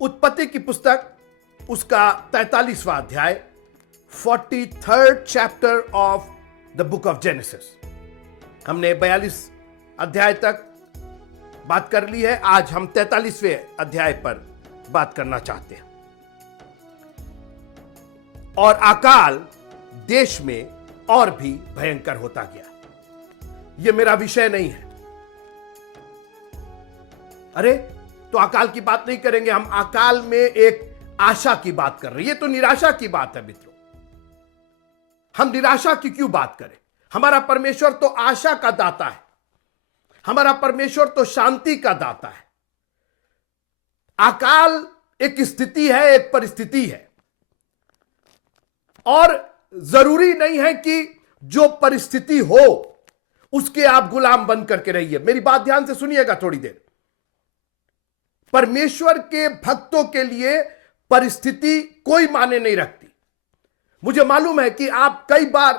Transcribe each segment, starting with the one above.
उत्पत्ति की पुस्तक उसका 43वां अध्याय 43rd chapter of the book of genesis. हमने 42 अध्याय तक बात कर ली है। आज हम 43वें अध्याय पर बात करना चाहते हैं। और अकाल देश में और भी भयंकर होता गया। यह मेरा विषय नहीं है। अरे तो अकाल की बात नहीं करेंगे, हम अकाल में एक आशा की बात कर रहे हैं। ये तो निराशा की बात है मित्रों। हम निराशा की क्यों बात करें? हमारा परमेश्वर तो आशा का दाता है। हमारा परमेश्वर तो शांति का दाता है। अकाल एक स्थिति है, एक परिस्थिति है, और जरूरी नहीं है कि जो परिस्थिति हो उसके आप गुलाम बन करके रहिए। मेरी बात ध्यान से सुनिएगा थोड़ी देर। परमेश्वर के भक्तों के लिए परिस्थिति कोई मायने नहीं रखती। मुझे मालूम है कि आप कई बार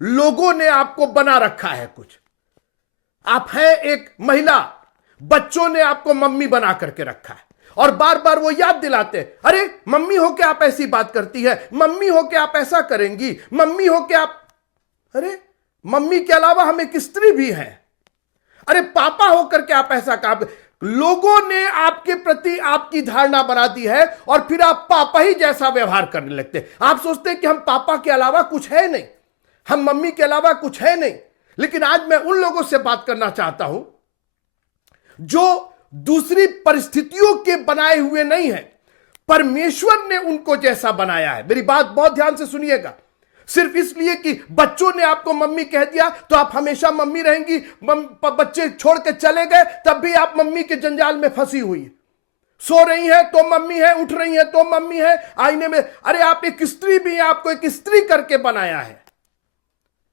लोगों ने आपको बना रखा है कुछ। आप हैं एक महिला, बच्चों ने आपको मम्मी बना करके रखा है, और बार बार वो याद दिलाते हैं, अरे मम्मी हो के आप ऐसी बात करती है, मम्मी हो के आप ऐसा करेंगी, मम्मी हो के आप। अरे मम्मी के अलावा हम एक स्त्री भी हैं। अरे पापा होकर के आप ऐसा काम। लोगों ने आपके प्रति आपकी धारणा बना दी है, और फिर आप पापा ही जैसा व्यवहार करने लगते हैं। आप सोचते हैं कि हम पापा के अलावा कुछ है नहीं, हम मम्मी के अलावा कुछ है नहीं। लेकिन आज मैं उन लोगों से बात करना चाहता हूं जो दूसरी परिस्थितियों के बनाए हुए नहीं है, परमेश्वर ने उनको जैसा बनाया है। मेरी बात बहुत ध्यान से सुनिएगा। सिर्फ इसलिए कि बच्चों ने आपको मम्मी कह दिया तो आप हमेशा मम्मी रहेंगी। बच्चे छोड़ के चले गए तब भी आप मम्मी के जंजाल में फंसी हुई। सो रही है तो मम्मी है, उठ रही है तो मम्मी है, आईने में। अरे आप एक स्त्री भी हैं, आपको एक स्त्री करके बनाया है।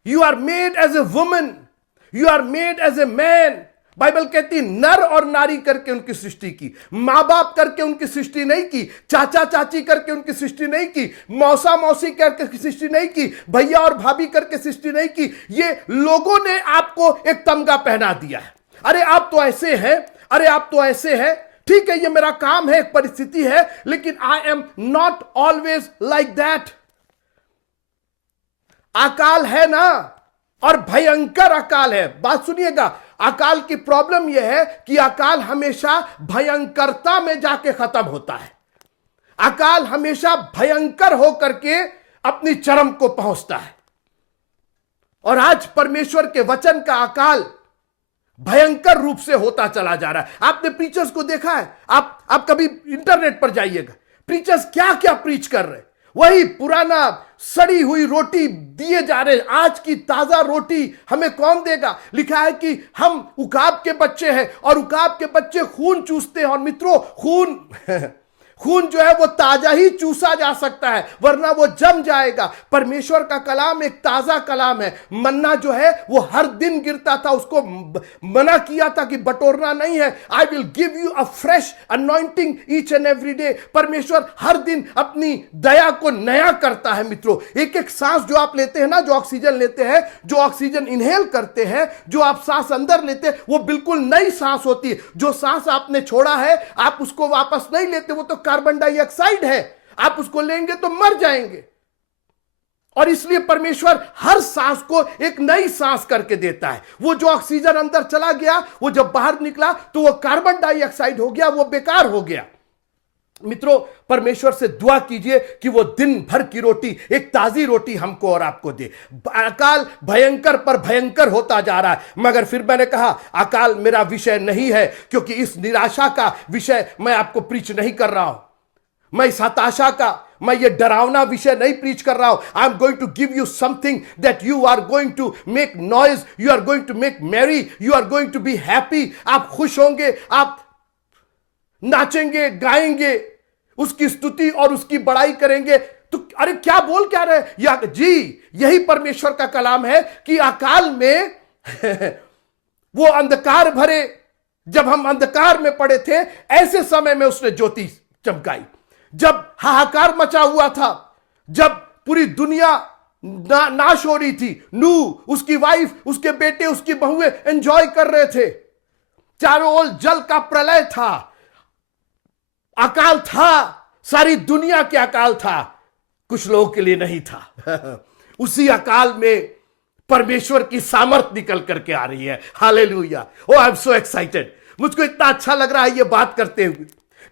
You are made as a woman, you are made as a man. Bible कहती नर और नारी करके उनकी सृष्टि की। मां बाप करके उनकी सृष्टि नहीं की, चाचा चाची करके उनकी सृष्टि नहीं की, मौसा मौसी करके सृष्टि नहीं की, भैया और भाभी करके सृष्टि नहीं की। ये लोगों ने आपको एक तमगा पहना दिया है। अरे आप तो ऐसे हैं, अरे आप तो ऐसे हैं। ठीक है, ये मेरा काम है, एक परिस्थिति है, लेकिन I am not always like that. अकाल है ना, और भयंकर अकाल है। बात सुनिएगा, अकाल की प्रॉब्लम यह है कि अकाल हमेशा भयंकरता में जाके खत्म होता है। अकाल हमेशा भयंकर होकर के अपनी चरम को पहुंचता है। और आज परमेश्वर के वचन का अकाल भयंकर रूप से होता चला जा रहा है। आपने प्रीचर्स को देखा है? आप कभी इंटरनेट पर जाइएगा, प्रीचर्स क्या क्या प्रीच कर रहे हैं। वही पुराना सड़ी हुई रोटी दिए जा रहे। आज की ताजा रोटी हमें कौन देगा? लिखा है कि हम उकाब के बच्चे हैं, और उकाब के बच्चे खून चूसते हैं। और मित्रों, खून जो है वो ताजा ही चूसा जा सकता है, वरना वो जम जाएगा। परमेश्वर का कलाम एक ताजा कलाम है। मन्ना जो है वो हर दिन गिरता था, उसको मना किया था कि बटोरना नहीं है। I will give you a fresh anointing each and every day. परमेश्वर हर दिन अपनी दया को नया करता है। मित्रों, एक एक सांस जो आप लेते हैं ना, जो ऑक्सीजन लेते हैं, जो ऑक्सीजन इनहेल करते हैं, जो आप सांस अंदर लेते हैं, वो बिल्कुल नई सांस होती है। जो सांस आपने छोड़ा है, आप उसको वापस नहीं लेते, वो तो कार्बन डाइऑक्साइड है। आप उसको लेंगे तो मर जाएंगे। और इसलिए परमेश्वर हर सांस को एक नई सांस करके देता है। वो जो ऑक्सीजन अंदर चला गया, वो जब बाहर निकला तो वो कार्बन डाइऑक्साइड हो गया, वो बेकार हो गया। मित्रों, परमेश्वर से दुआ कीजिए कि वो दिन भर की रोटी, एक ताजी रोटी हमको और आपको दे। अकाल भयंकर पर भयंकर होता जा रहा है। मगर फिर मैंने कहा अकाल मेरा विषय नहीं है, क्योंकि इस निराशा का विषय मैं आपको प्रीच नहीं कर रहा हूं। मैं इस हताशा का, मैं ये डरावना विषय नहीं प्रीच कर रहा हूं। I am going to give you something that you are going to make noise, you are going to make merry, you are going to be happy. आप खुश होंगे, आप नाचेंगे, गाएंगे, उसकी स्तुति और उसकी बड़ाई करेंगे। तो अरे क्या बोल क्या रहे या जी, यही परमेश्वर का कलाम है कि अकाल में वो अंधकार भरे, जब हम अंधकार में पड़े थे, ऐसे समय में उसने ज्योति चमकाई। जब हाहाकार मचा हुआ था, जब पूरी दुनिया नाश हो रही थी, नूह, उसकी वाइफ, उसके बेटे, उसकी बहुएं एंजॉय कर रहे थे, चारों ओर जल का प्रलय था, अकाल था, सारी दुनिया के अकाल था, कुछ लोगों के लिए नहीं था। उसी अकाल में परमेश्वर की सामर्थ निकल करके आ रही है। Hallelujah. Oh I am so excited. मुझको इतना अच्छा लग रहा है ये बात करते हुए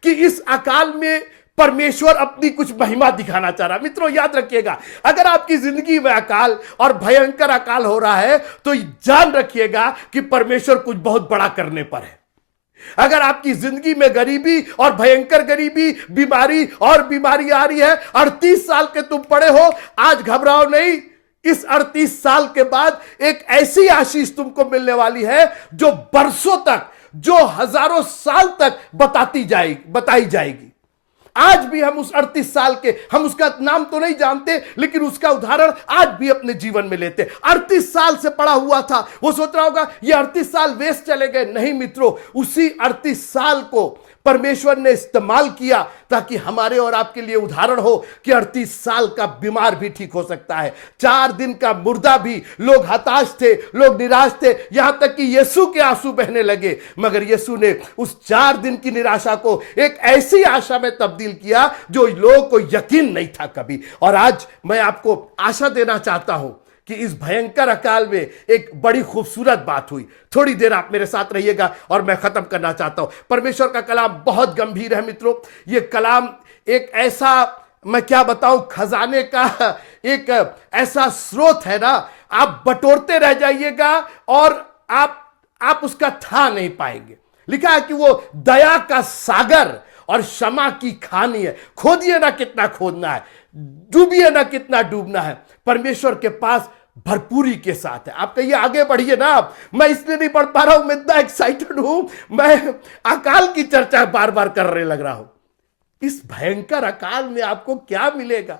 कि इस अकाल में परमेश्वर अपनी कुछ महिमा दिखाना चाह रहा है। मित्रों याद रखिएगा, अगर आपकी जिंदगी में अकाल और भयंकर अकाल हो रहा है तो जान रखिएगा कि परमेश्वर कुछ बहुत बड़ा करने पर है। अगर आपकी जिंदगी में गरीबी और भयंकर गरीबी, बीमारी और बीमारी आ रही है, 38 साल के तुम पड़े हो, आज घबराओ नहीं। इस 38 साल के बाद एक ऐसी आशीष तुमको मिलने वाली है जो बरसों तक, जो हजारों साल तक बताई जाएगी। आज भी हम उस 38 साल के, हम उसका नाम तो नहीं जानते, लेकिन उसका उदाहरण आज भी अपने जीवन में लेते। 38 साल से पड़ा हुआ था, वो सोच रहा होगा ये 38 साल वेस्ट चले गए। नहीं मित्रों, उसी 38 साल को परमेश्वर ने इस्तेमाल किया ताकि हमारे और आपके लिए उदाहरण हो कि 38 साल का बीमार भी ठीक हो सकता है, 4 दिन का मुर्दा भी। लोग हताश थे, लोग निराश थे, यहां तक कि यीशु के आंसू बहने लगे, मगर यीशु ने उस 4 दिन की निराशा को एक ऐसी आशा में तब्दील किया जो लोगों को यकीन नहीं था कभी। और आज मैं आपको आशा देना चाहता हूं कि इस भयंकर अकाल में एक बड़ी खूबसूरत बात हुई। थोड़ी देर आप मेरे साथ रहिएगा और मैं खत्म करना चाहता हूं। परमेश्वर का कलाम बहुत गंभीर है मित्रों। यह कलाम एक ऐसा, मैं क्या बताऊं, खजाने का एक ऐसा स्रोत है ना, आप बटोरते रह जाइएगा और आप उसका था नहीं पाएंगे। लिखा है कि वो दया का सागर और क्षमा की खानी है। खोदिए ना कितना खोदना है, डूबिए ना कितना डूबना है, परमेश्वर के पास भरपूरी के साथ है। आप कहिए आगे बढ़िए ना। आप, मैं इसलिए नहीं पढ़ पा रहा हूं, मैं इतना एक्साइटेड हूं, मैं अकाल की चर्चा बार बार करने लग रहा हूं। इस भयंकर अकाल में आपको क्या मिलेगा?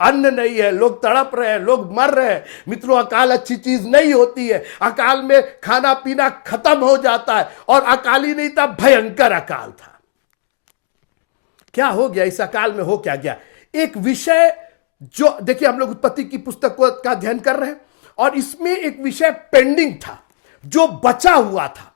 अन्न नहीं है, लोग तड़प रहे हैं, लोग मर रहे हैं। मित्रों, अकाल अच्छी चीज नहीं होती है। अकाल में खाना पीना खत्म हो जाता है, और अकाल ही नहीं था, भयंकर अकाल था। क्या हो गया इस अकाल में? हो क्या गया? एक विषय जो, देखिए, हम लोग उत्पत्ति की पुस्तक का अध्ययन कर रहे हैं और इसमें एक विषय पेंडिंग था जो बचा हुआ था।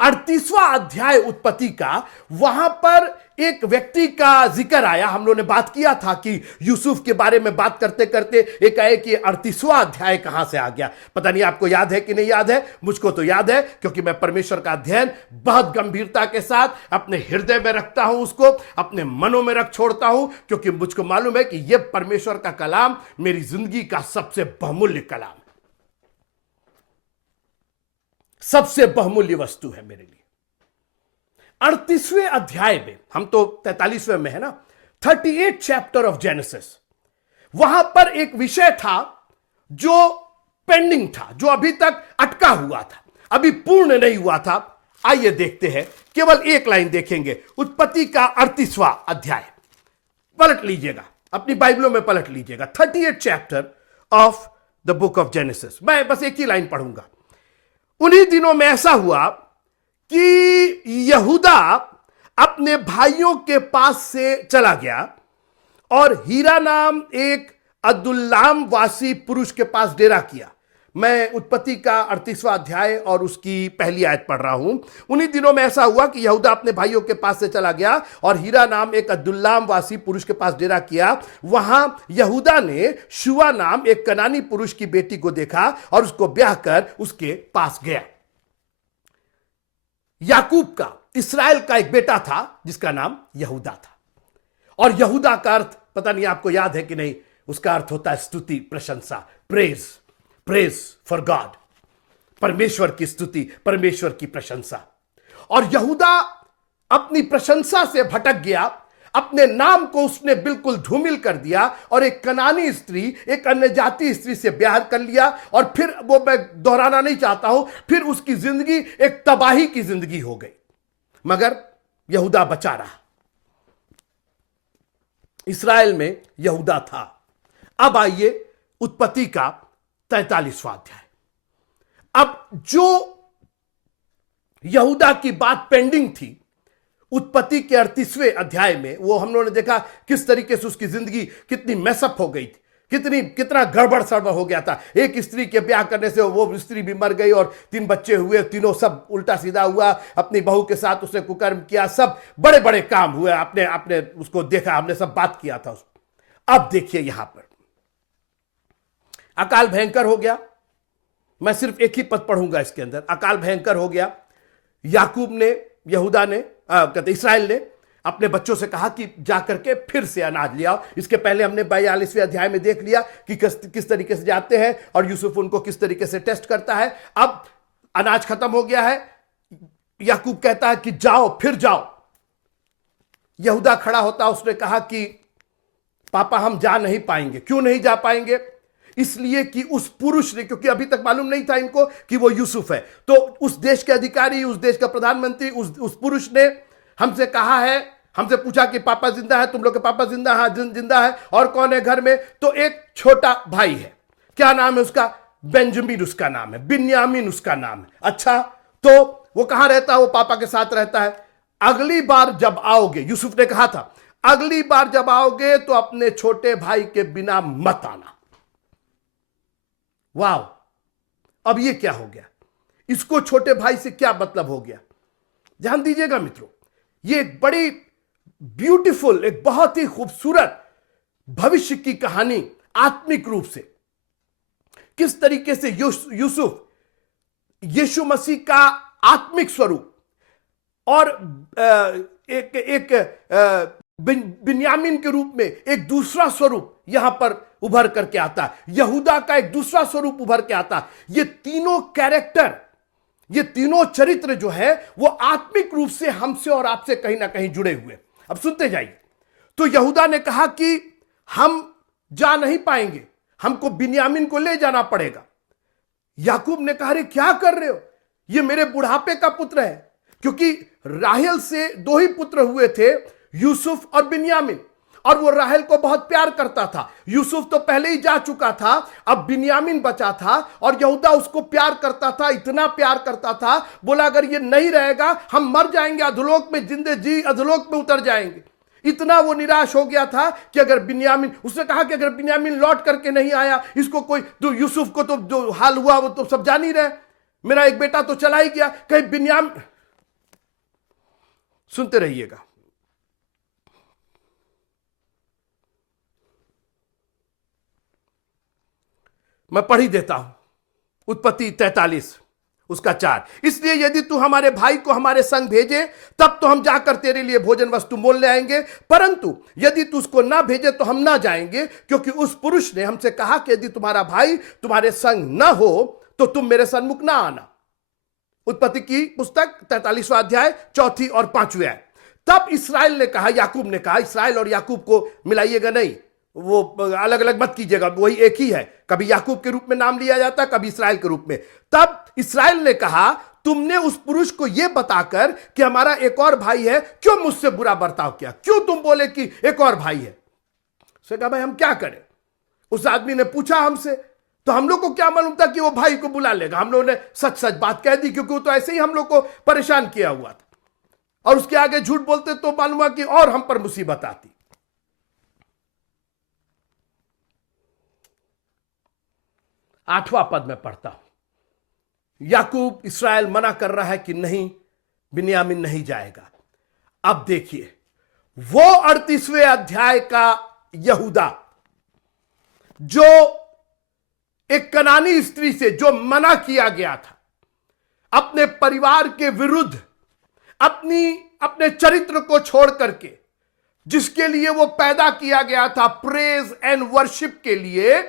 38वां अध्याय उत्पत्ति का, वहां पर एक व्यक्ति का जिक्र आया। हम लोगों ने बात किया था कि यूसुफ के बारे में बात करते करते एक आए कि 38वां अध्याय कहां से आ गया। पता नहीं आपको याद है कि नहीं याद है, मुझको तो याद है, क्योंकि मैं परमेश्वर का अध्ययन बहुत गंभीरता के साथ अपने हृदय में रखता हूं, उसको अपने मनों में रख छोड़ता हूं, क्योंकि मुझको मालूम है कि यह परमेश्वर का कलाम मेरी जिंदगी का सबसे बहुमूल्य कलाम है, सबसे बहुमूल्य वस्तु है मेरे लिए। 38वें अध्याय में, हम तो 43वें में है ना, 38 चैप्टर ऑफ जेनेसिस, वहां पर एक विषय था जो पेंडिंग था, जो अभी तक अटका हुआ था, अभी पूर्ण नहीं हुआ था। आइए देखते हैं, केवल एक लाइन देखेंगे। उत्पत्ति का 38वां अध्याय पलट लीजिएगा, अपनी बाइबलों में पलट लीजिएगा। 38 chapter of the book of genesis. मैं बस एक ही लाइन पढ़ूंगा। उन्हीं दिनों में ऐसा हुआ कि यहूदा अपने भाइयों के पास से चला गया और हीरा नाम एक अदुल्लाम वासी पुरुष के पास डेरा किया। मैं उत्पत्ति का 38वां अध्याय और उसकी पहली आयत पढ़ रहा हूं। उन्हीं दिनों में ऐसा हुआ कि यहूदा अपने भाइयों के पास से चला गया और हीरा नाम एक अदुल्लाम वासी पुरुष के पास डेरा किया। वहां यहूदा ने शुआ नाम एक कनानी पुरुष की बेटी को देखा और उसको ब्याह कर उसके पास गया। याकूब का, इस्राएल का एक बेटा था जिसका नाम यहूदा था। और यहूदा का अर्थ पता नहीं आपको याद है कि नहीं, उसका अर्थ होता है स्तुति, प्रशंसा, प्रेज, प्रेज फॉर गॉड, परमेश्वर की स्तुति, परमेश्वर की प्रशंसा। और यहूदा अपनी प्रशंसा से भटक गया, अपने नाम को उसने बिल्कुल धूमिल कर दिया और एक कनानी स्त्री, एक अन्य जाति स्त्री से ब्याह कर लिया। और फिर वो, मैं दोहराना नहीं चाहता हूं, फिर उसकी जिंदगी एक तबाही की जिंदगी हो गई, मगर यहूदा बचा रहा। इस्राएल में यहूदा था। अब आइए उत्पत्ति का 43वां अध्याय। अब जो यहूदा की बात पेंडिंग थी उत्पत्ति के 38वें अध्याय में, वो हम लोगों ने देखा किस तरीके से उसकी जिंदगी कितनी मैसअप हो गई थी। कितना गड़बड़ सड़बड़ हो गया था। एक स्त्री के ब्याह करने से वो स्त्री भी मर गई और 3 बच्चे हुए, तीनों सब उल्टा सीधा हुआ। अपनी बहू के साथ उसने कुकर्म किया, सब बड़े बड़े काम हुए। आपने आपने उसको देखा, हमने सब बात किया था उसको। अब देखिए यहां पर अकाल भयंकर हो गया। मैं सिर्फ एक ही पद पढ़ूंगा इसके अंदर। अकाल भयंकर हो गया। याकूब ने, यहूदा ने, कहते इस्राएल ने अपने बच्चों से कहा कि जाकर के फिर से अनाज ले आओ। इसके पहले हमने 42वें अध्याय में देख लिया कि किस तरीके से जाते हैं और यूसुफ उनको किस तरीके से टेस्ट करता है। अब अनाज खत्म हो गया है। याकूब कहता है कि जाओ, फिर जाओ। यहूदा खड़ा होता, उसने कहा कि पापा हम जा नहीं पाएंगे। क्यों नहीं जा पाएंगे? इसलिए कि उस पुरुष ने, क्योंकि अभी तक मालूम नहीं था इनको कि वो यूसुफ है, तो उस देश के अधिकारी, उस देश का प्रधानमंत्री, उस पुरुष ने हमसे कहा है, हमसे पूछा कि पापा जिंदा है, तुम लोग के पापा जिंदा है? जिंदा है। और कौन है घर में? तो एक छोटा भाई है। क्या नाम है उसका? बेंजामिन उसका नाम है, बिन्यामीन उसका नाम है। अच्छा, तो वो कहां रहता है? वो पापा के साथ रहता है। अगली बार जब आओगे, यूसुफ ने कहा था, अगली बार जब आओगे तो अपने छोटे भाई के बिना मत आना। वाह, अब ये क्या हो गया? इसको छोटे भाई से क्या मतलब हो गया? ध्यान दीजिएगा मित्रों, ये एक बड़ी ब्यूटीफुल, एक बहुत ही खूबसूरत भविष्य की कहानी, आत्मिक रूप से किस तरीके से यूसुफ यीशु मसीह का आत्मिक स्वरूप और बिन्यामीन के रूप में एक दूसरा स्वरूप यहां पर उभर करके आता है। यहूदा का एक दूसरा स्वरूप उभर के आता है। ये तीनों कैरेक्टर, ये तीनों चरित्र जो है वो आत्मिक रूप से हमसे और आपसे कहीं ना कहीं जुड़े हुए। अब सुनते जाइए। तो यहूदा ने कहा कि हम जा नहीं पाएंगे, हमको बिन्यामीन को ले जाना पड़ेगा। याकूब ने कहा, अरे क्या कर रहे हो? ये मेरे बुढ़ापे का पुत्र है। क्योंकि राहेल से 2 ही पुत्र हुए थे, यूसुफ और बिन्यामीन, और वो राहेल को बहुत प्यार करता था। यूसुफ तो पहले ही जा चुका था, अब बिन्यामीन बचा था और यहूदा उसको प्यार करता था, इतना प्यार करता था, बोला अगर ये नहीं रहेगा हम मर जाएंगे, अधोलोक में जिंदे जी अधोलोक में उतर जाएंगे। इतना वो निराश हो गया था कि अगर बिन्यामीन, उसने कहा कि अगर बिन्यामीन लौट करके नहीं आया, इसको कोई, तो यूसुफ को तो जो हाल हुआ वो तो सब जान ही रहे, मेरा एक बेटा तो चला ही गया, कहीं बिन्यामीन। सुनते रहिएगा। मैं पढ़ ही देता हूं, उत्पत्ति 43 उसका 4। इसलिए यदि तू हमारे भाई को हमारे संग भेजे तब तो हम जाकर तेरे लिए भोजन वस्तु मोल ले आएंगे, परंतु यदि तू उसको ना भेजे तो हम ना जाएंगे, क्योंकि उस पुरुष ने हमसे कहा कि यदि तुम्हारा भाई तुम्हारे संग ना हो तो तुम मेरे सन्मुख ना आना। उत्पत्ति की पुस्तक 43वां अध्याय 4 और 5 आयत। तब इसराइल ने कहा, याकूब ने कहा, इसराइल और याकूब को मिलाइएगा नहीं, वो अलग अलग मत कीजिएगा, वही एक ही है। कभी याकूब के रूप में नाम लिया जाता, कभी इसराइल के रूप में। तब इसराइल ने कहा, तुमने उस पुरुष को यह बताकर कि हमारा एक और भाई है, क्यों मुझसे बुरा बर्ताव किया? क्यों तुम बोले कि एक और भाई है? उसने कहा, भाई हम क्या करें? उस आदमी ने पूछा हमसे, तो हम लोग को क्या मालूम था कि वो भाई को बुला लेगा? हम लोगों ने सच सच बात कह दी, क्योंकि वो तो ऐसे ही हम लोग को परेशान किया हुआ था, और उसके आगे झूठ बोलते तो मालूम हुआ कि और हम पर मुसीबत आती। 8वां पद में पढ़ता हूं। याकूब, इसराइल मना कर रहा है कि नहीं, बिन्यामीन नहीं जाएगा। अब देखिए, वो 38वें अध्याय का यहूदा जो एक कनानी स्त्री से जो मना किया गया था, अपने परिवार के विरुद्ध, अपने चरित्र को छोड़ करके, जिसके लिए वो पैदा किया गया था, प्रेज एंड वर्शिप के लिए,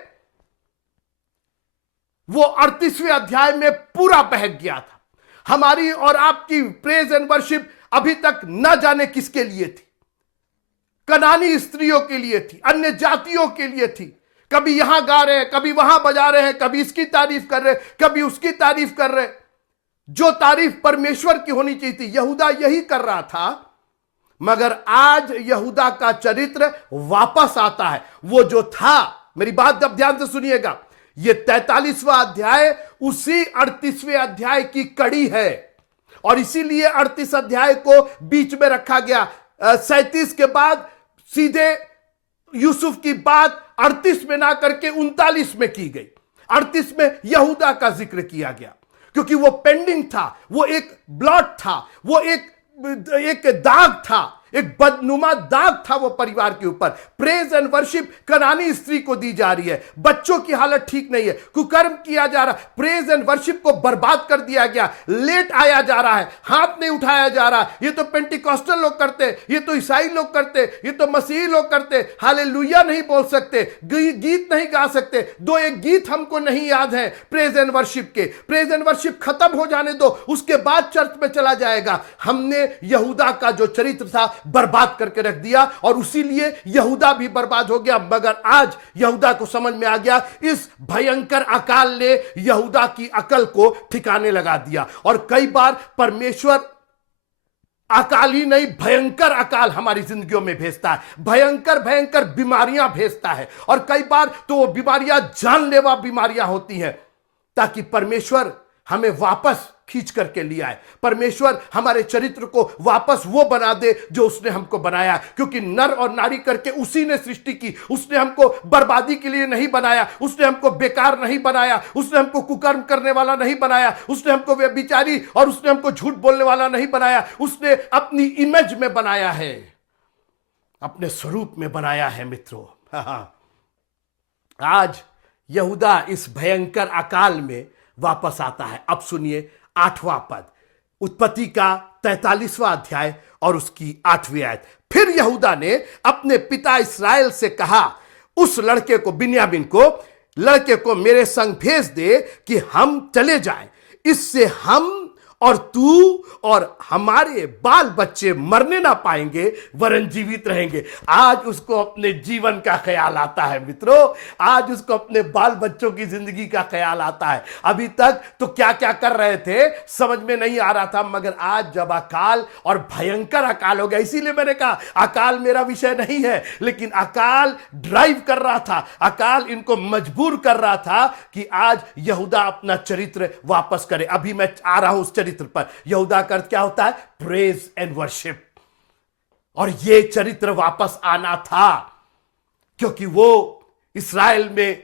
वो 38वें अध्याय में पूरा बहक गया था। हमारी और आपकी प्रेज एंड वर्शिप अभी तक न जाने किसके लिए थी। कनानी स्त्रियों के लिए थी, अन्य जातियों के लिए थी। कभी यहां गा रहे हैं, कभी वहां बजा रहे हैं, कभी इसकी तारीफ कर रहे हैं, कभी उसकी तारीफ कर रहे हैं। जो तारीफ परमेश्वर की होनी चाहिए थी, यहूदा यही कर रहा था। मगर आज यहूदा का चरित्र वापस आता है। वो जो था, मेरी बात अब ध्यान से सुनिएगा, ये 43वां अध्याय उसी 38वें अध्याय की कड़ी है, और इसीलिए 38 अध्याय को बीच में रखा गया। 37 के बाद सीधे यूसुफ की बात 38 में ना करके 39 में की गई। 38 में यहूदा का जिक्र किया गया क्योंकि वो पेंडिंग था, वो एक ब्लॉट था, वो एक दाग था, एक बदनुमा दाग था वो परिवार के ऊपर। प्रेज एंड वर्शिप कनानी स्त्री को दी जा रही है, बच्चों की हालत ठीक नहीं है, कुकर्म किया जा रहा, प्रेज एंड वर्शिप को बर्बाद कर दिया गया, लेट आया जा रहा है, हाथ नहीं उठाया जा रहा। ये तो पेंटिकॉस्टल लोग करते, ये तो ईसाई लोग करते, ये तो मसीही लोग करते, हालेलुया नहीं बोल सकते, गीत नहीं गा सकते। दो एक गीत हमको नहीं याद है प्रेज एंड वर्शिप के। प्रेज एंड वर्शिप खत्म हो जाने दो, उसके बाद चर्च में चला जाएगा। हमने यहूदा का जो चरित्र था बर्बाद करके रख दिया और उसीलिए यहूदा भी बर्बाद हो गया। मगर आज यहूदा को समझ में आ गया, इस भयंकर अकाल ने यहूदा की अकल को ठिकाने लगा दिया। और कई बार परमेश्वर अकाल ही नहीं, भयंकर अकाल हमारी जिंदगियों में भेजता है, भयंकर भयंकर बीमारियां भेजता है। और कई बार तो वो बीमारियां जानलेवा बीमारियां होती हैं, ताकि परमेश्वर हमें वापस खींच करके लिया है। परमेश्वर हमारे चरित्र को वापस वो बना दे जो उसने हमको बनाया, क्योंकि नर और नारी करके उसी ने सृष्टि की। उसने हमको बर्बादी के लिए नहीं बनाया, उसने हमको बेकार नहीं बनाया, उसने हमको कुकर्म करने वाला नहीं बनाया, उसने हमको व्यभिचारी और उसने हमको झूठ बोलने वाला नहीं बनाया। उसने अपनी इमेज में बनाया है, अपने स्वरूप में बनाया है। मित्रों, आज यहूदा इस भयंकर अकाल में वापस आता है। अब सुनिए 8वां पद, उत्पत्ति का 43वां अध्याय और उसकी 8वीं आयत। फिर यहूदा ने अपने पिता इस्राएल से कहा, उस लड़के को, बिन्यामीन को, लड़के को मेरे संग भेज दे कि हम चले जाएं, इससे हम और तू और हमारे बाल बच्चे मरने ना पाएंगे वरन जीवित रहेंगे। आज उसको अपने जीवन का ख्याल आता है मित्रों, आज उसको अपने बाल बच्चों की जिंदगी का ख्याल आता है। अभी तक तो क्या क्या कर रहे थे समझ में नहीं आ रहा था, मगर आज जब अकाल और भयंकर अकाल हो गया, इसीलिए मैंने कहा अकाल मेरा विषय नहीं है, लेकिन अकाल ड्राइव कर रहा था, अकाल इनको मजबूर कर रहा था कि आज यहूदा अपना चरित्र वापस करे। अभी मैं आ रहा हूं उस चरित्र पर। यहूदा का अर्थ क्या होता है? Praise and worship. और ये चरित्र वापस आना था, क्योंकि वो इस्राएल में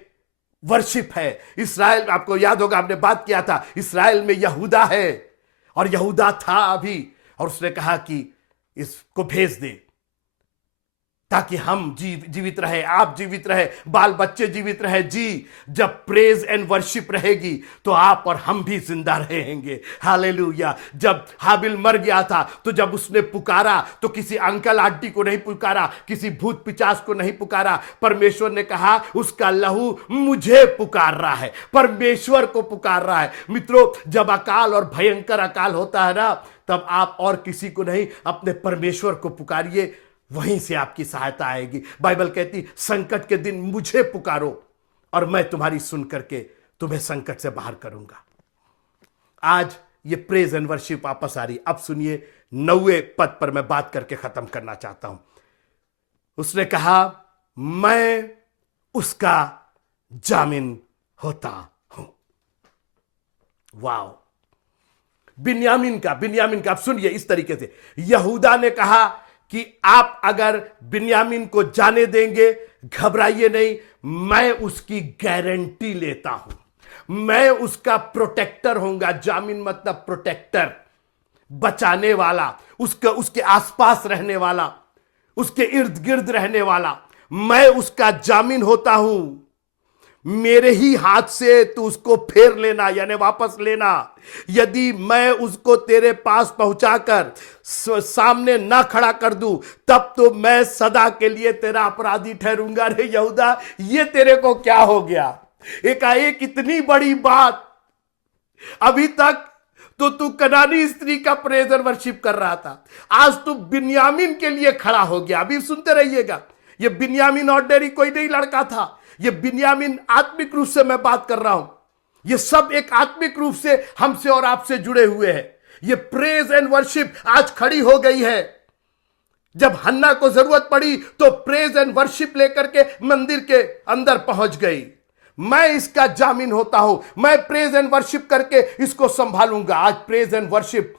वर्शिप है। इस्राएल, आपको याद होगा हमने बात किया था, इस्राएल में यहूदा है और यहूदा था अभी, और उसने कहा कि इसको भेज दे ताकि हम जीवित रहे, आप जीवित रहे, बाल बच्चे जीवित रहे। जी, जब प्रेज एंड वर्शिप रहेगी तो आप और हम भी जिंदा रहेंगे। हालेलुया। जब हाबिल मर गया था तो जब उसने पुकारा तो किसी अंकल आंटी को नहीं पुकारा, किसी भूत पिचास को नहीं पुकारा। परमेश्वर ने कहा उसका लहू मुझे पुकार रहा है, परमेश्वर को पुकार रहा है। मित्रों, जब अकाल और भयंकर अकाल होता है ना, तब आप और किसी को नहीं, अपने परमेश्वर को पुकारिए, वहीं से आपकी सहायता आएगी। बाइबल कहती संकट के दिन मुझे पुकारो और मैं तुम्हारी सुन करके तुम्हें संकट से बाहर करूंगा। आज ये प्रेज एंड वर्शिप वापस आ रही। अब सुनिए 9वें पद पर मैं बात करके खत्म करना चाहता हूं। उसने कहा मैं उसका जामिन होता हूं। वाओ, बिन्यामीन का अब सुनिए इस तरीके से, यहूदा ने कहा कि आप अगर बिन्यामीन को जाने देंगे, घबराइए नहीं, मैं उसकी गारंटी लेता हूं, मैं उसका प्रोटेक्टर होऊंगा। जामिन मतलब प्रोटेक्टर, बचाने वाला, उसके आसपास रहने वाला, उसके इर्द गिर्द रहने वाला। मैं उसका जामिन होता हूं, मेरे ही हाथ से तू उसको फेर लेना, यानी वापस लेना। यदि मैं उसको तेरे पास पहुंचाकर सामने ना खड़ा कर दूं, तब तो मैं सदा के लिए तेरा अपराधी ठहरूंगा। रे यहूदा, ये तेरे को क्या हो गया? एकाएक इतनी बड़ी बात। अभी तक तो तू कनानी स्त्री का प्रेज एंड वर्शिप कर रहा था, आज तू बिन्यामीन के लिए खड़ा हो गया। अभी सुनते रहिएगा, ये बिन्यामीन ऑर्डिनरी कोई नहीं लड़का था, ये बिन्यामीन आत्मिक रूप से मैं बात कर रहा हूं। ये सब एक आत्मिक रूप से हमसे और आपसे जुड़े हुए हैं। ये प्रेज एंड वर्शिप आज खड़ी हो गई है। जब हन्ना को जरूरत पड़ी तो प्रेज एंड वर्शिप लेकर के मंदिर के अंदर पहुंच गई। मैं इसका जामिन होता हूं, मैं प्रेज एंड वर्शिप करके इसको संभालूंगा। आज प्रेज एंड वर्शिप,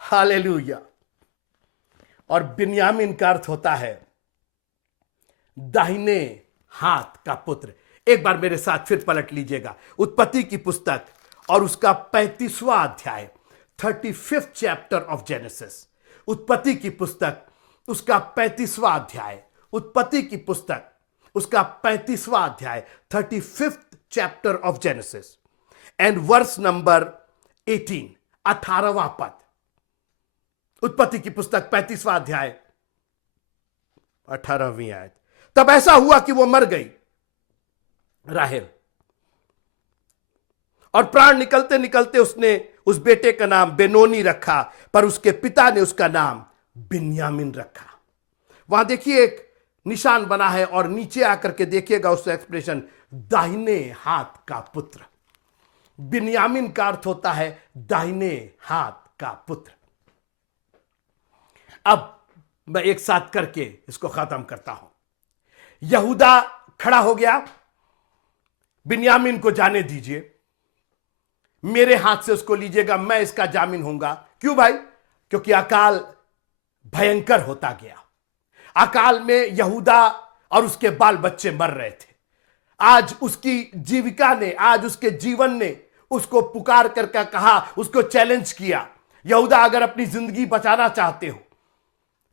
हालेलुया। और बिन्यामीन का अर्थ होता है दाहिने हाथ का पुत्र। एक बार मेरे साथ फिर पलट लीजिएगा उत्पत्ति की पुस्तक और उसका 35वां अध्याय, 35th चैप्टर ऑफ जेनेसिस। उत्पत्ति की पुस्तक उसका 35वां अध्याय, उत्पत्ति की पुस्तक उसका 35वां अध्याय, 35th chapter of Genesis and verse number 18, 18वां पद। उत्पत्ति की पुस्तक 35वां अध्याय 18वीं आयत। तब ऐसा हुआ कि वो मर गई राहेल, और प्राण निकलते निकलते उसने उस बेटे का नाम बेनोनी रखा, पर उसके पिता ने उसका नाम बिन्यामीन रखा। वहां देखिए एक निशान बना है और नीचे आकर के देखिएगा उस एक्सप्रेशन, दाहिने हाथ का पुत्र। बिन्यामीन का अर्थ होता है दाहिने हाथ का पुत्र। अब मैं एक साथ करके इसको खत्म करता हूं। यहूदा खड़ा हो गया, बिन्यामीन को जाने दीजिए, मेरे हाथ से उसको लीजिएगा, मैं इसका जामीन होऊंगा। क्यों भाई? क्योंकि अकाल भयंकर होता गया। अकाल में यहूदा और उसके बाल बच्चे मर रहे थे। आज उसकी जीविका ने, आज उसके जीवन ने उसको पुकार करके कहा, उसको चैलेंज किया, यहूदा अगर अपनी जिंदगी बचाना चाहते हो।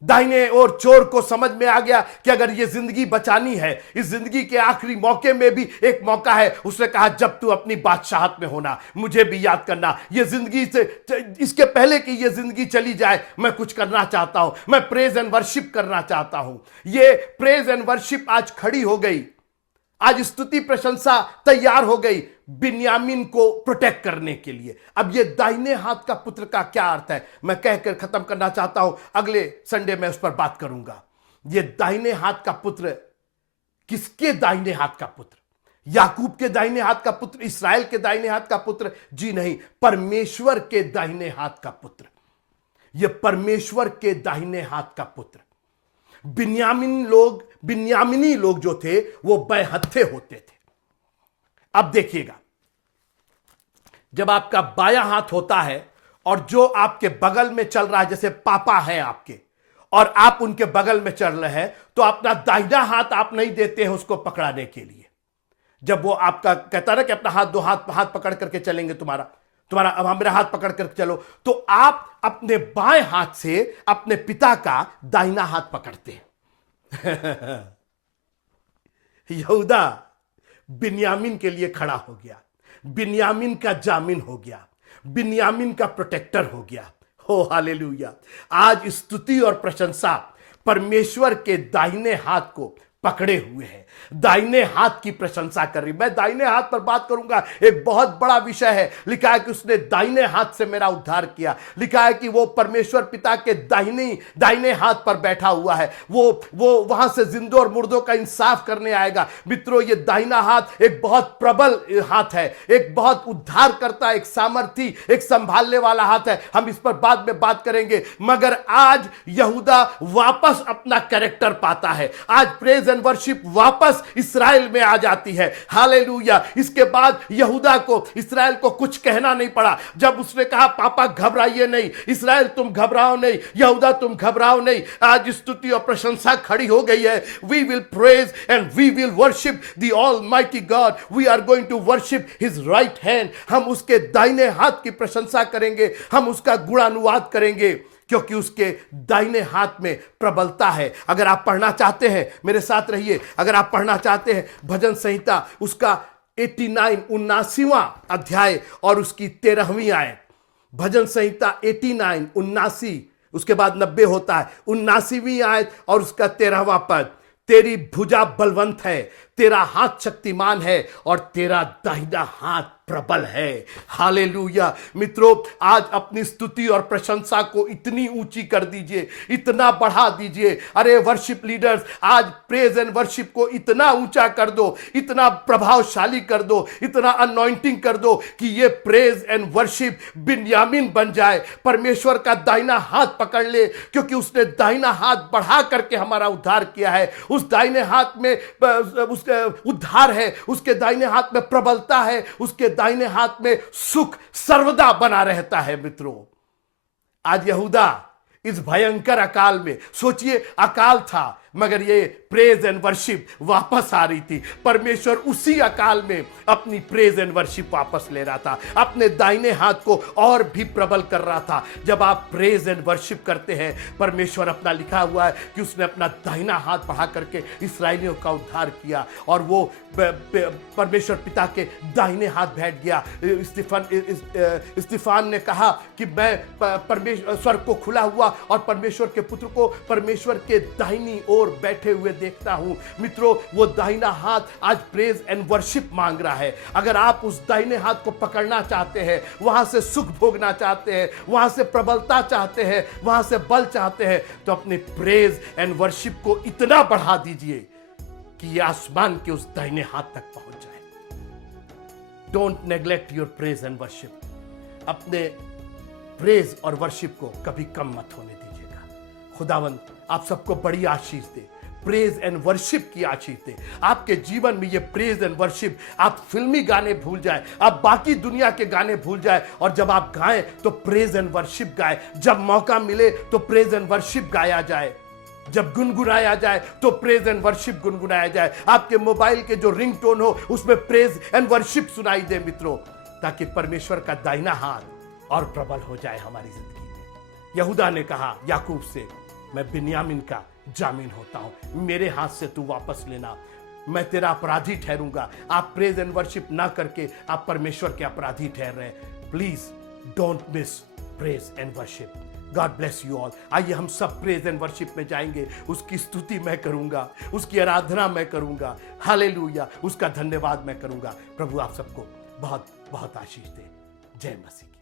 दाहिने और चोर को समझ में आ गया कि अगर ये जिंदगी बचानी है, इस जिंदगी के आखिरी मौके में भी एक मौका है। उसने कहा जब तू अपनी बादशाहत में होना मुझे भी याद करना। ये जिंदगी से, इसके पहले कि ये जिंदगी चली जाए, मैं कुछ करना चाहता हूं, मैं प्रेज एंड वर्शिप करना चाहता हूं। ये प्रेज एंड वर्शिप आज खड़ी हो गई, आज स्तुति प्रशंसा तैयार हो गई बिन्यामीन को प्रोटेक्ट करने के लिए। अब ये दाहिने हाथ का पुत्र का क्या अर्थ है, मैं कहकर खत्म करना चाहता हूं, अगले संडे में उस पर बात करूंगा। ये दाहिने हाथ का पुत्र, किसके दाहिने हाथ का पुत्र? याकूब के दाहिने हाथ का पुत्र, इस्राएल के दाहिने हाथ का पुत्र? जी नहीं, परमेश्वर के दाहिने हाथ का पुत्र। यह परमेश्वर के दाहिने हाथ का पुत्र। बिन्यामिनी लोग जो थे वो बैहत्थे होते थे। अब देखिएगा, जब आपका बायां हाथ होता है और जो आपके बगल में चल रहा है, जैसे पापा है आपके और आप उनके बगल में चल रहे हैं, तो अपना दाहिना हाथ आप नहीं देते हैं उसको पकड़ाने के लिए। जब वो आपका कहता ना कि अपना हाथ, दो हाथ पकड़ करके चलेंगे, तुम्हारा अब मेरा हाथ पकड़ करके चलो, तो आप अपने बाएं हाथ से अपने पिता का दाहिना हाथ पकड़ते हैं। यहूदा बिन्यामीन के लिए खड़ा हो गया, बिन्यामीन का जामीन हो गया, बिन्यामीन का प्रोटेक्टर हो गया। हो हालेलुया। आज स्तुति और प्रशंसा परमेश्वर के दाहिने हाथ को पकड़े हुए है, दाहिने हाथ की प्रशंसा कर रही। मैं दाहिने हाथ पर बात करूंगा, एक बहुत बड़ा विषय है। लिखा है कि उसने दाहिने हाथ से मेरा उद्धार किया। लिखा है कि वो परमेश्वर पिता के दाहिने हाथ पर बैठा हुआ है। वो वहां से जिंदों और मुर्दों का इंसाफ करने आएगा। मित्रों, ये दाहिना हाथ एक बहुत प्रबल हाथ है, एक बहुत उद्धार करता, एक सामर्थी, एक संभालने वाला हाथ है। हम इस पर बाद में बात करेंगे। मगर आज यहूदा वापस अपना कैरेक्टर पाता है। आज प्रेज एंड वर्शिप वापस इस्राएल में आ जाती है। हालेलुया। इसके बाद यहूदा को, इस्राएल को कुछ कहना नहीं पड़ा। जब उसने कहा पापा घबराइए नहीं, इस्राएल तुम घबराओ नहीं, यहूदा तुम घबराओ नहीं, आज स्तुति और प्रशंसा खड़ी हो गई है। We will praise and we will worship the almighty God. We are going to worship his right hand. हम उसके दाहिने हाथ की प्रशंसा करेंगे, हम उसका गुणानुवाद करेंगे, क्योंकि उसके दाहिने हाथ में प्रबलता है। अगर आप पढ़ना चाहते हैं, मेरे साथ रहिए, अगर आप पढ़ना चाहते हैं भजन संहिता उसका 89 79वां अध्याय और उसकी 13वीं आयत। भजन संहिता 89 79, उसके बाद 90 होता है, 79वीं आयत और उसका 13वां पद। तेरी भुजा बलवंत है, तेरा हाथ शक्तिमान है और तेरा दाहिना हाथ प्रबल है। हालेलुया। मित्रों, आज अपनी स्तुति और प्रशंसा को इतनी ऊंची कर दीजिए, इतना बढ़ा दीजिए। अरे वर्शिप लीडर्स, आज प्रेज एंड वर्शिप को इतना ऊंचा कर दो, इतना प्रभावशाली कर दो, इतना अनॉइंटिंग कर दो कि ये प्रेज एंड वर्शिप बिन्यामीन बन जाए, परमेश्वर का दाहिना हाथ पकड़ ले, क्योंकि उसने दाहिना हाथ बढ़ा करके हमारा उद्धार किया है। उस दाहिने हाथ में उसके उद्धार है, उसके दाहिने हाथ में प्रबलता है, उसके दाहिने हाथ में सुख सर्वदा बना रहता है। मित्रों, आज यहूदा इस भयंकर अकाल में। सोचिए, अकाल था मगर ये प्रेज एंड वर्शिप वापस आ रही थी। परमेश्वर उसी अकाल में अपनी प्रेज एंड वर्शिप वापस ले रहा था, अपने दाहिने हाथ को और भी प्रबल कर रहा था। जब आप प्रेज एंड वर्शिप करते हैं, परमेश्वर अपना, लिखा हुआ है कि उसने अपना दाहिना हाथ बढ़ा करके इसराइलियों का उद्धार किया और वो परमेश्वर पिता के दाहिने हाथ बैठ गया। स्तिफान ने कहा कि मैं परमेश्वर स्वर्ग को खुला हुआ और परमेश्वर के पुत्र को परमेश्वर के दाहिनी ओर बैठे हुए देखता हूं। मित्रों, वो दाहिना हाथ आज प्रेज एंड वर्शिप मांग रहा है। अगर आप उस दाहिने हाथ को पकड़ना चाहते हैं, वहां से सुख भोगना चाहते हैं, वहां से प्रबलता चाहते हैं, वहां से बल चाहते हैं, तो अपने प्रेज एंड वर्शिप को इतना बढ़ा दीजिए कि ये आसमान के उस दाहिने हाथ तक पहुंच जाए। Don't neglect your praise and worship. अपने प्रेज और वर्शिप को कभी कम मत होने दीजिएगा। खुदावंद आप सबको बड़ी आशीष दे, प्रेज एंड वर्शिप की आशीष दे। आपके जीवन में ये प्रेज एंड वर्शिप, आप फिल्मी गाने भूल जाए, आप बाकी दुनिया के गाने भूल जाए और जब आप गाएं तो प्रेज एंड वर्शिप गाएं। जब मौका मिले तो प्रेज एंड वर्शिप गाया जाए, जब गुनगुनाया जाए तो प्रेज एंड वर्शिप गुनगुनाया जाए। आपके मोबाइल के जो रिंगटोन हो उसमें प्रेज एंड वर्शिप सुनाई दे मित्रों, ताकि परमेश्वर का दाहिना हाथ और प्रबल हो जाए हमारी जिंदगी में। यहूदा ने कहा याकूब से, मैं बिन्यामीन का जामीन होता हूं, मेरे हाथ से तू वापस लेना, मैं तेरा अपराधी ठहरूंगा। आप प्रेज एंड वर्शिप ना करके आप परमेश्वर के अपराधी ठहर रहे हैं। Please don't miss praise and worship. God bless you all. आइए हम सब प्रेज एंड वर्शिप में जाएंगे। उसकी स्तुति मैं करूंगा, उसकी आराधना मैं करूंगा, हालेलुया, उसका धन्यवाद मैं करूंगा। प्रभु आप सबको बहुत बहुत आशीष दे। जय मसीह।